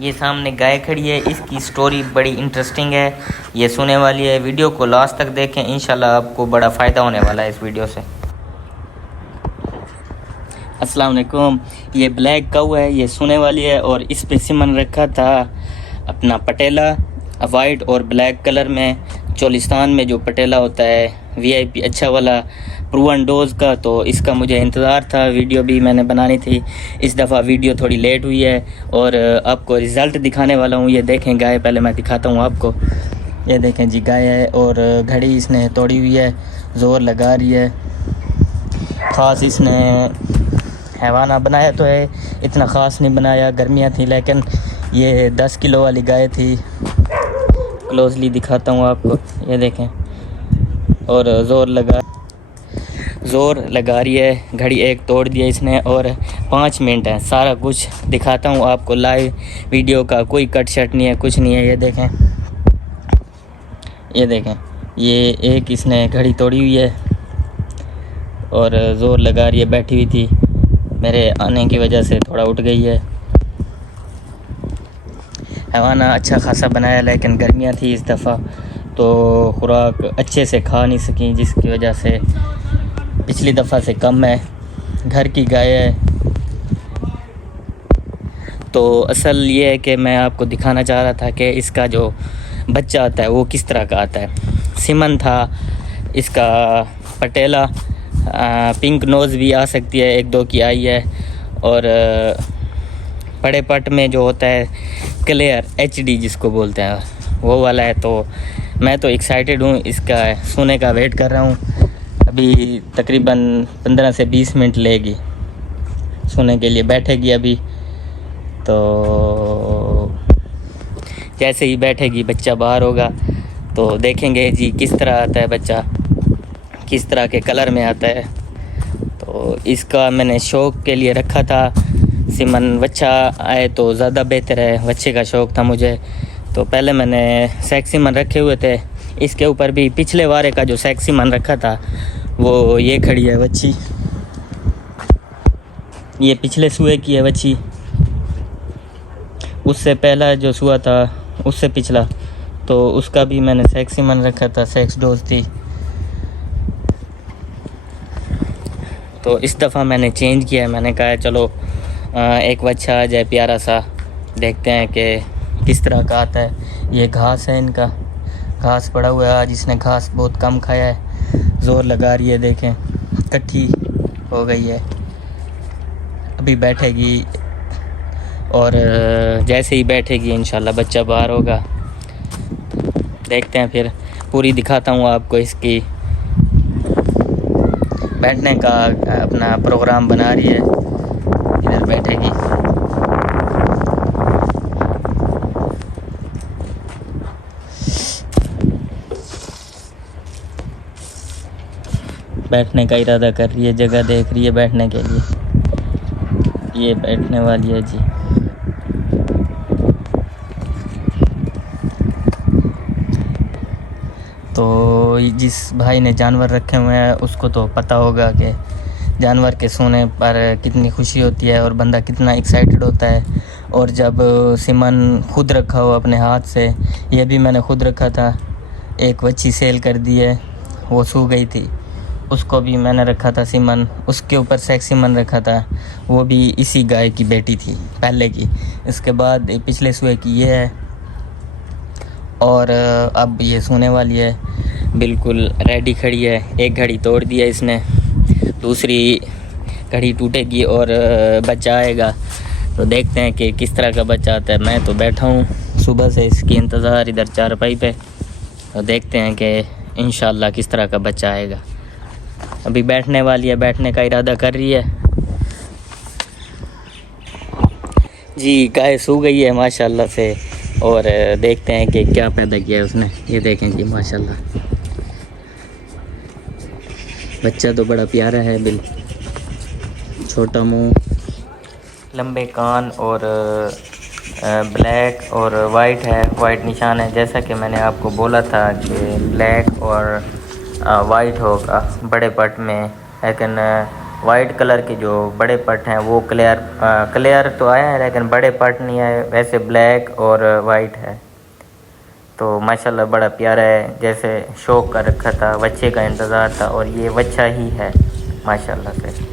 ये सामने गाय खड़ी है, इसकी स्टोरी बड़ी इंटरेस्टिंग है, ये सुनने वाली है। वीडियो को लास्ट तक देखें, इंशाल्लाह आपको बड़ा फ़ायदा होने वाला है इस वीडियो से। अस्सलाम वालेकुम। ये ब्लैक काऊ है, ये सोने वाली है और इस पे सिमन रखा था अपना पटेला, वाइट और ब्लैक कलर में। चोलिस्तान में जो पटेला होता है वीआईपी अच्छा वाला प्रूवन डोज का, तो इसका मुझे इंतज़ार था। वीडियो भी मैंने बनानी थी, इस दफ़ा वीडियो थोड़ी लेट हुई है और आपको रिज़ल्ट दिखाने वाला हूँ। ये देखें गाय, पहले मैं दिखाता हूँ आपको। ये देखें जी गाय है और घड़ी इसने तोड़ी हुई है, ज़ोर लगा रही है। ख़ास इसने हैवाना बनाया तो है, इतना ख़ास नहीं बनाया, गर्मियाँ थी, लेकिन ये 10 किलो वाली गाय थी। क्लोजली दिखाता हूँ आपको, ये देखें। और ज़ोर लगा रही है, घड़ी एक तोड़ दिया इसने और 5 मिनट है। सारा कुछ दिखाता हूँ आपको लाइव वीडियो का, कोई कट शट नहीं है, कुछ नहीं है। ये देखें, ये एक इसने घड़ी तोड़ी हुई है और ज़ोर लगा रही है। बैठी हुई थी, मेरे आने की वजह से थोड़ा उठ गई है। हैवाना अच्छा खासा बनाया, लेकिन गर्मियाँ थी इस दफ़ा, तो खुराक अच्छे से खा नहीं सकी, जिसकी वजह से पिछली दफ़ा से कम है। घर की गाय है। तो असल ये है कि मैं आपको दिखाना चाह रहा था कि इसका जो बच्चा आता है वो किस तरह का आता है। सिमन था इसका पटेला, पिंक नोज़ भी आ सकती है, 1-2 की आई है। और बड़े पट में जो होता है क्लियर HD जिसको बोलते हैं, वो वाला है। तो मैं तो एक्साइटेड हूँ, इसका सोने का वेट कर रहा हूँ। अभी तकरीबन 15 से 20 मिनट लेगी सोने के लिए, बैठेगी अभी। तो जैसे ही बैठेगी बच्चा बाहर होगा, तो देखेंगे जी किस तरह आता है बच्चा, किस तरह के कलर में आता है। तो इसका मैंने शौक़ के लिए रखा था, सिमन बच्चा आए तो ज़्यादा बेहतर है, बच्चे का शौक़ था मुझे। तो पहले मैंने सेक्सीमन रखे हुए थे, इसके ऊपर भी पिछले वारे का जो सेक्सीमन रखा था वो ये खड़ी है बच्ची, ये पिछले सुए की है बच्ची। उससे पहला जो सुआ था उससे पिछला, तो उसका भी मैंने सेक्सीमन रखा था, सेक्स डोज थी। तो इस दफ़ा मैंने चेंज किया है, मैंने कहा चलो एक बच्चा आ जाए प्यारा सा, देखते हैं कि किस तरह का आता है। ये घास है, इनका घास पड़ा हुआ है, आज इसने घास बहुत कम खाया है। ज़ोर लगा रही है, देखें इकट्ठी हो गई है, अभी बैठेगी और जैसे ही बैठेगी इंशाल्लाह बच्चा बाहर होगा। देखते हैं, फिर पूरी दिखाता हूँ आपको। इसकी बैठने का अपना प्रोग्राम बना रही है, इधर बैठेगी। बैठने का इरादा कर रही है, जगह देख रही है बैठने के लिए। ये बैठने वाली है जी। तो जिस भाई ने जानवर रखे हुए हैं उसको तो पता होगा कि जानवर के सोने पर कितनी खुशी होती है और बंदा कितना एक्साइटेड होता है। और जब सिमन खुद रखा हो अपने हाथ से, ये भी मैंने खुद रखा था, एक बच्ची सेल कर दी है, वो सो गई थी, उसको भी मैंने रखा था सिमन। उसके ऊपर सेक्सीमन रखा था, वो भी इसी गाय की बेटी थी पहले की। इसके बाद पिछले सुए की ये है और अब ये सोने वाली है, बिल्कुल रेडी खड़ी है। एक घड़ी तोड़ दिया इसने, दूसरी घड़ी टूटेगी और बच्चा आएगा। तो देखते हैं कि किस तरह का बच्चा आता है। मैं तो बैठा हूँ सुबह से इसकी इंतज़ार इधर चारपाई पे, तो देखते हैं कि इंशाल्लाह किस तरह का बच्चा आएगा। अभी बैठने वाली है, बैठने का इरादा कर रही है जी। गाय सो गई है माशाल्लाह से, और देखते हैं कि क्या पैदा किया है उसने। ये देखें जी माशाल्लाह, बच्चा तो बड़ा प्यारा है, छोटा मुंह, लंबे कान और ब्लैक और वाइट है, वाइट निशान है। जैसा कि मैंने आपको बोला था कि ब्लैक और वाइट होगा बड़े पट में, लेकिन वाइट कलर के जो बड़े पट हैं वो क्लियर तो आया है, लेकिन बड़े पट नहीं आए, वैसे ब्लैक और वाइट है। तो माशाल्लाह बड़ा प्यारा है, जैसे शौक का रखा था, बच्चे का इंतज़ार था, और ये बच्चा ही है माशाल्लाह से।